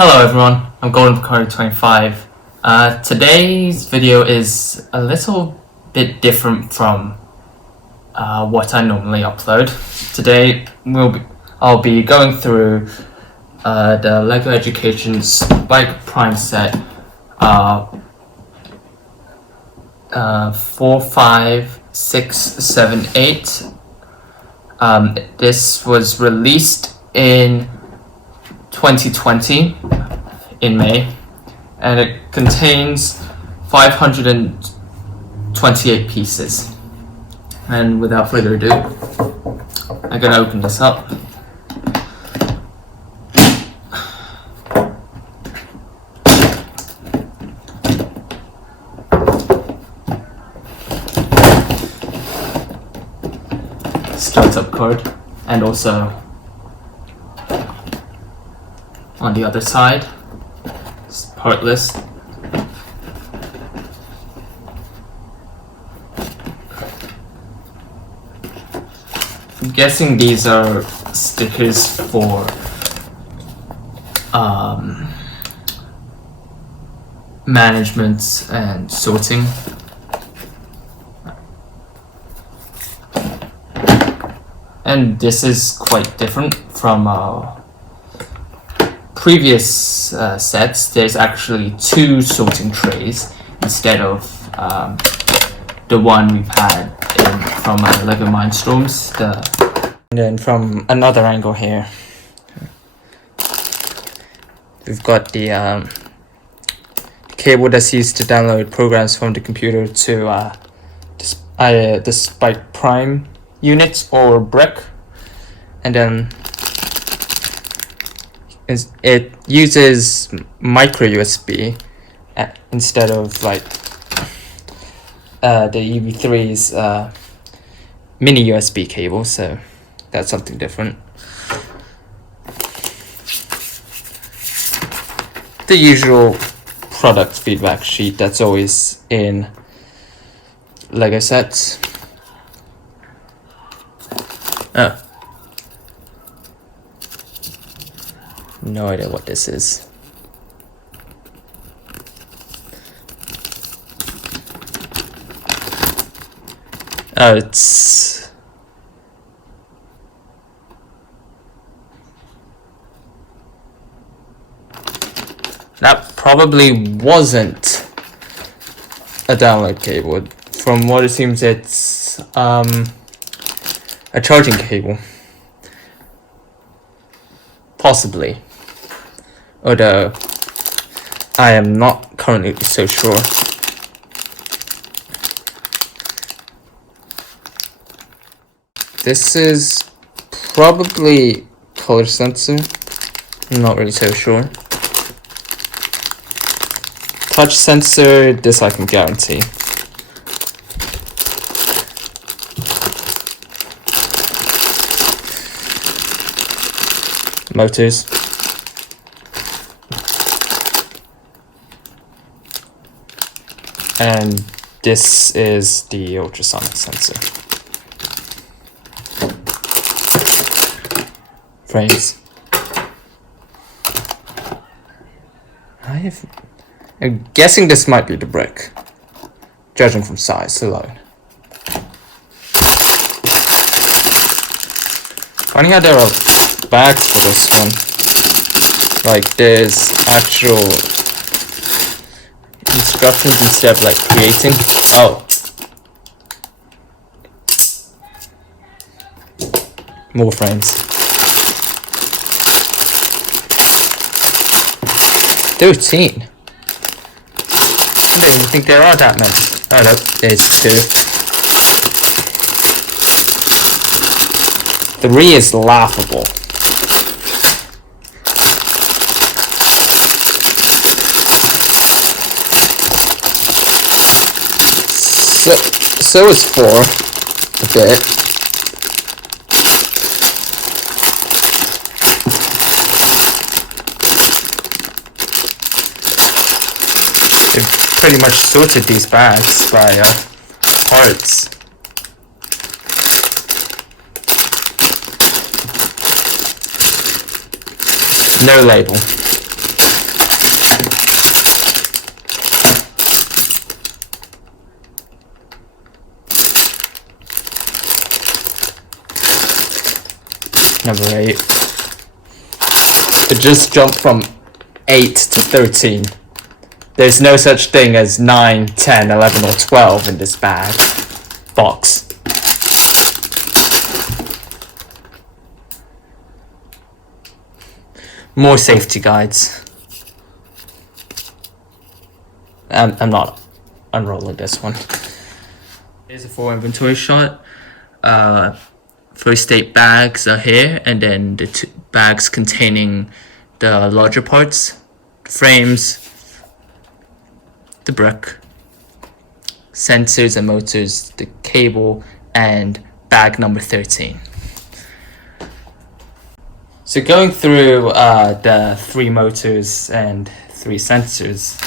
Hello everyone, I'm GoldenPicari25. Today's video is a little bit different from what I normally upload. Today I'll be going through the LEGO Education Spike Prime set 4, 5, 6, 7, 8. This was released in 2020 in May, and it contains 528 pieces. And without further ado, I'm gonna open this up. Startup card, and also on the other side, it's part list. I'm guessing these are stickers for management and sorting. And this is quite different from previous sets. There's actually 2 sorting trays instead of the one we've had from LEGO Mindstorms. And then from another angle here, we've got the cable that's used to download programs from the computer to the Spike Prime units or brick, and then it uses micro USB instead of like the EV3's mini USB cable, so that's something different. The usual product feedback sheet that's always in LEGO sets. Oh. No idea what this is. Oh, it's... That probably wasn't a download cable. From what it seems, it's a charging cable. Possibly. Although I am not currently so sure. This is probably color sensor. I'm not really so sure. Touch sensor, this I can guarantee. Motors. And this is the ultrasonic sensor. Frames. I'm guessing this might be the brick, judging from size alone. Funny how there are bags for this one. Like there's actual instructions instead of like creating. Oh. More frames. 13. I don't even think there are that many. Oh no, there's 2. 3 is laughable. So is 4 a bit. They've pretty much sorted these bags by parts. No label. number 8. It just jumped from 8 to 13. There's no such thing as 9, 10, 11, or 12 in this box. More safety guides. I'm not unrolling this one. Here's a full inventory shot. First 8 bags are here, and then the 2 bags containing the larger parts, the frames, the brick, sensors and motors, the cable, and bag number 13. So going through the 3 motors and 3 sensors,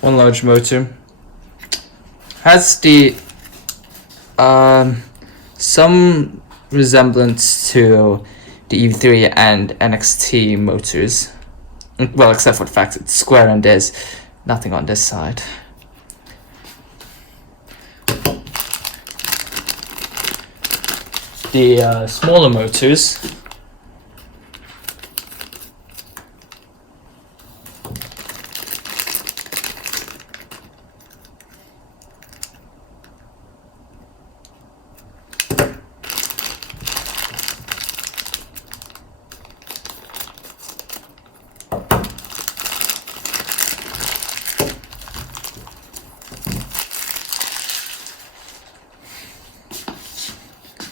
one large motor has the some resemblance to the EV3 and NXT motors. Well, except for the fact it's square and there's nothing on this side. The smaller motors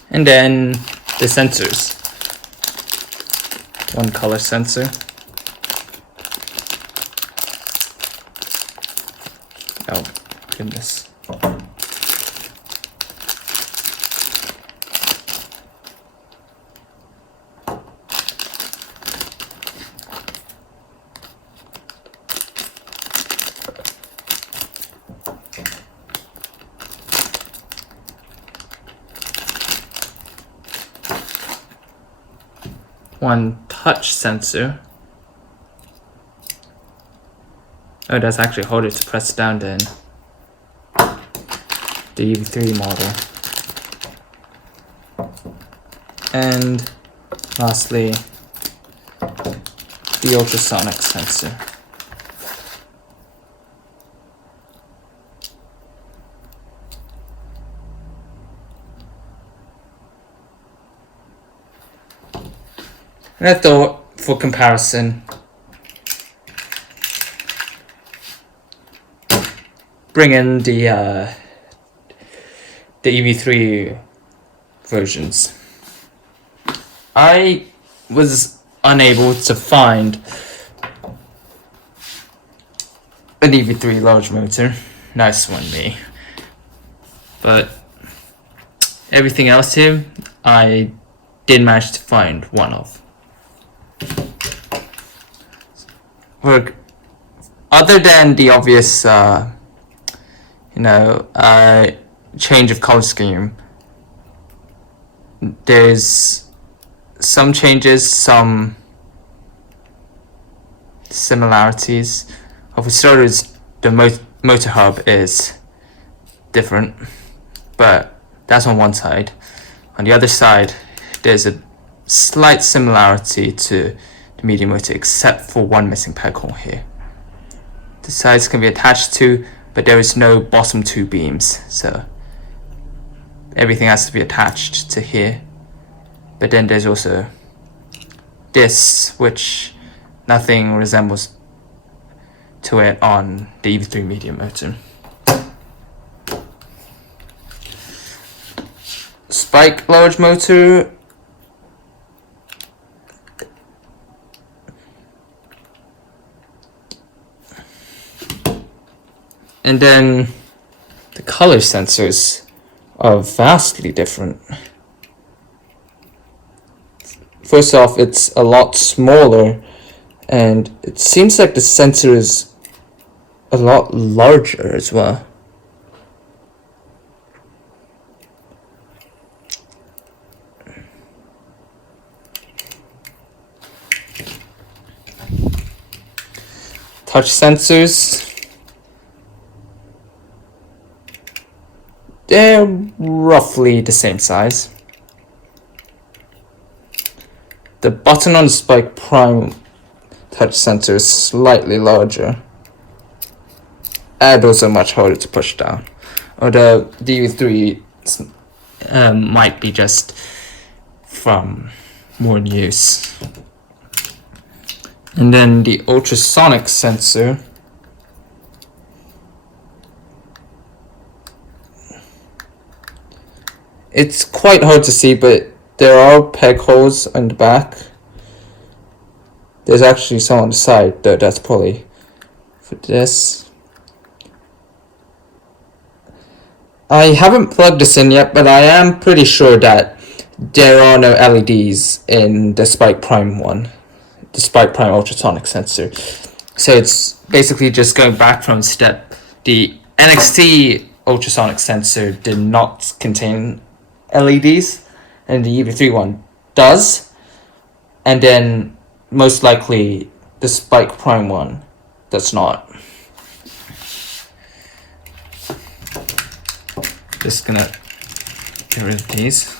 and then the sensors. One color sensor. Oh, goodness. One touch sensor. Oh, that's actually harder to press down than the EV3 model. And lastly, the ultrasonic sensor. And I thought, for comparison, bring in the EV3 versions. I was unable to find an EV3 large motor. Nice one, me. But everything else here, I did manage to find one of. Look, other than the obvious, change of color scheme, there's some changes, some similarities. For starters, the motor hub is different, but that's on one side. On the other side, there's a slight similarity to the medium motor, except for one missing peg hole here. The sides can be attached to, but there is no bottom 2 beams, so everything has to be attached to here. But then there's also this, which nothing resembles to it on the EV3 medium motor. Spike large motor. And then the color sensors are vastly different. First off, it's a lot smaller, and it seems like the sensor is a lot larger as well. touch sensors, they're roughly the same size. The button on the Spike Prime touch sensor is slightly larger and also much harder to push down. Although the UV3 might be just from more use. And then the ultrasonic sensor, it's quite hard to see, but there are peg holes on the back. There's actually some on the side, though that's probably for this. I haven't plugged this in yet, but I am pretty sure that there are no LEDs in the Spike Prime one, the Spike Prime ultrasonic sensor. So it's basically just going back from step. The NXT ultrasonic sensor did not contain LEDs, and the UV3 one does. And then most likely the Spike Prime one does not. Just gonna get rid of these.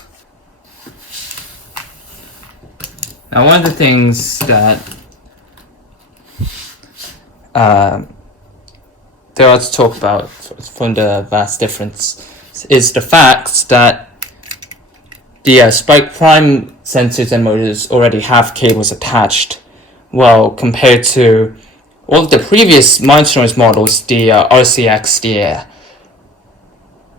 Now, one of the things that there are to talk about from the vast difference is the fact that the Spike Prime sensors and motors already have cables attached. Well, compared to all of the previous Mindstorms models, the RCX,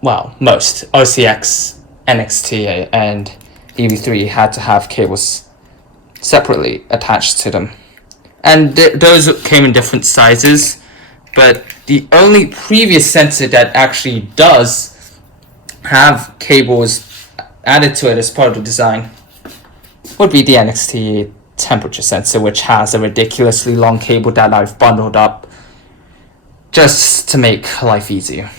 most RCX, NXT, and EV3 had to have cables separately attached to them. And those came in different sizes, but the only previous sensor that actually does have cables added to it as part of the design would be the NXT temperature sensor, which has a ridiculously long cable that I've bundled up just to make life easier.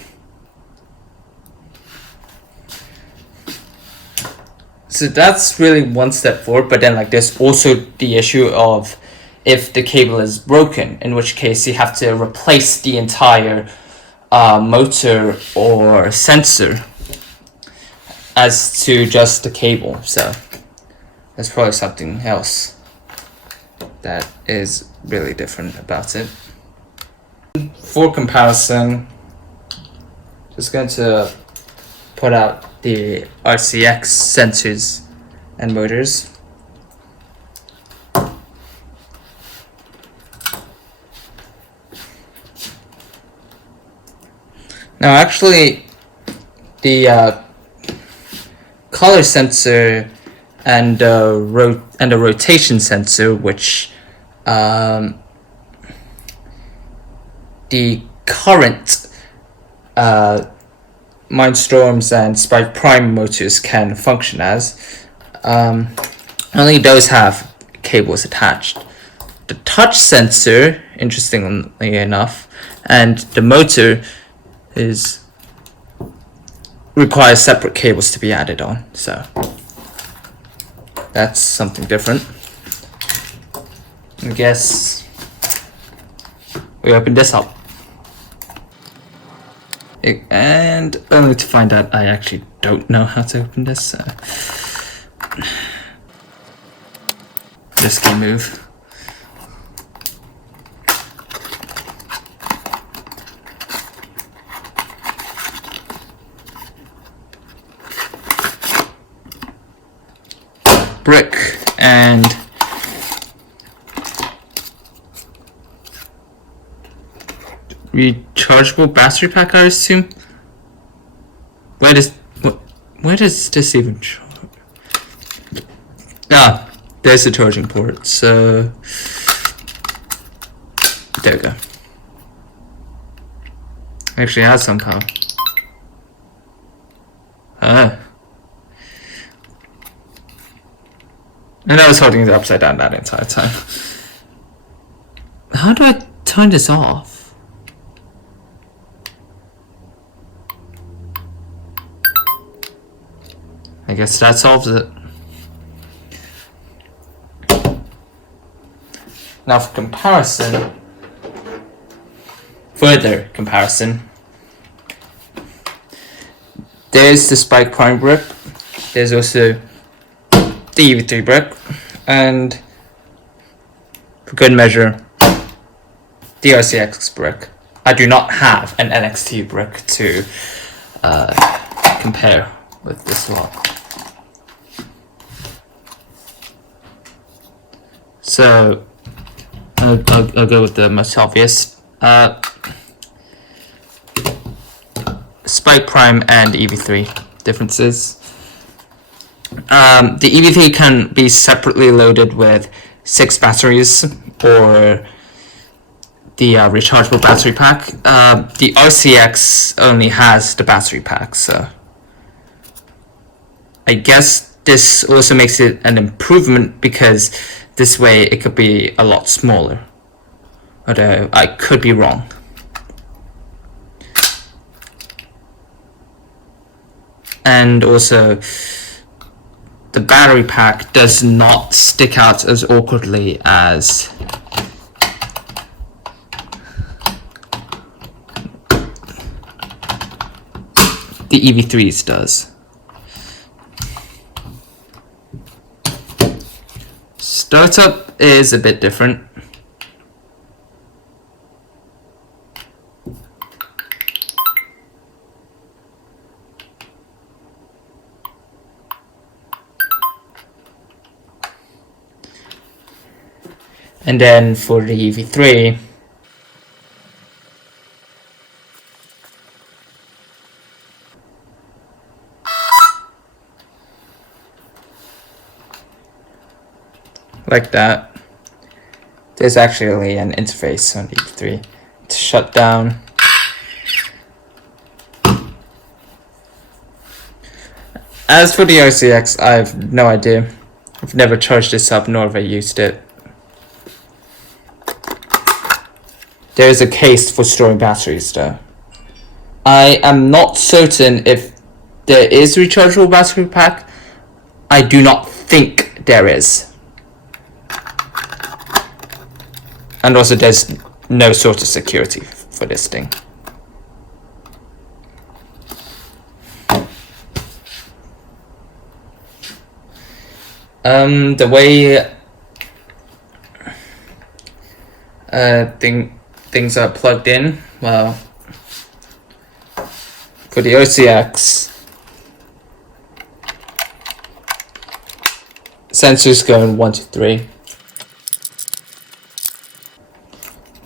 So that's really one step forward, but then there's also the issue of if the cable is broken, in which case you have to replace the entire motor or sensor as to just the cable. So there's probably something else that is really different about it. For comparison, just going to put out the RCX sensors and motors. Now, actually, the color sensor and the rotation sensor, which the current Mindstorms and Spike Prime motors can function as, only those have cables attached. The touch sensor, interestingly enough, and the motor requires separate cables to be added on, so that's something different. I guess we open this up. And only to find out I actually don't know how to open this, so risky move. Brick and rechargeable battery pack, I assume. Where does this even charge? Ah, there's the charging port. So there we go. Actually has some power. And I was holding it upside down that entire time. How do I turn this off? I guess that solves it. Now for comparison, further comparison, there's the Spike Prime brick, there's also the EV3 brick, and for good measure, the RCX brick. I do not have an NXT brick to compare with this lot. So I'll go with the most obvious. Spike Prime and EV3 differences. The EV3 can be separately loaded with 6 batteries or the rechargeable battery pack. The RCX only has the battery pack, so I guess this also makes it an improvement because this way it could be a lot smaller, although I could be wrong. And also, the battery pack does not stick out as awkwardly as the EV3's does. Startup is a bit different. And then for the EV3, like that, there's actually an interface on the EV3 to shut down. As for the RCX, I have no idea. I've never charged this up, nor have I used it. There is a case for storing batteries though. I am not certain if there is a rechargeable battery pack. I do not think there is. And also there's no sort of security for this thing. The way things are plugged in, well, for the RCX, sensors go in 1 to 3,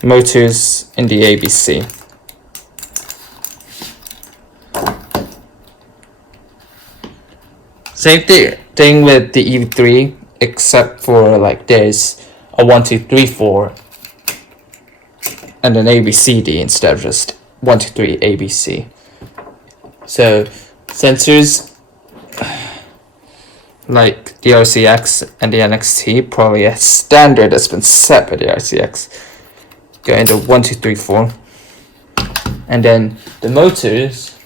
motors in the ABC. Same thing with the EV3, except for like there's a 1, 2, 3, 4 and an ABCD instead of just 1, 2, 3 ABC. So sensors like the RCX and the NXT, probably a standard that's been set by the RCX, go into 1, 2, 3, 4, and then the motors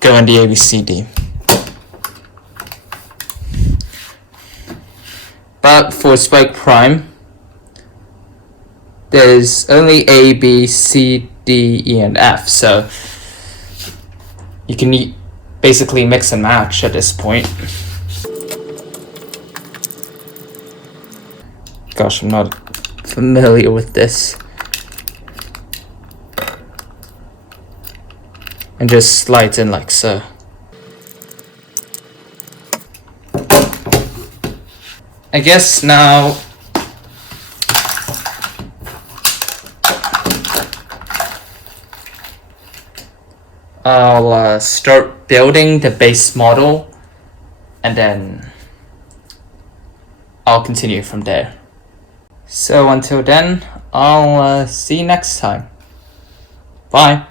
go in the ABCD. But for Spike Prime, there's only A, B, C, D, E, and F, so you can basically mix and match at this point. Gosh, I'm not familiar with this. And just slides in like so. I guess now I'll start building the base model and then I'll continue from there. So until then, I'll see you next time. Bye.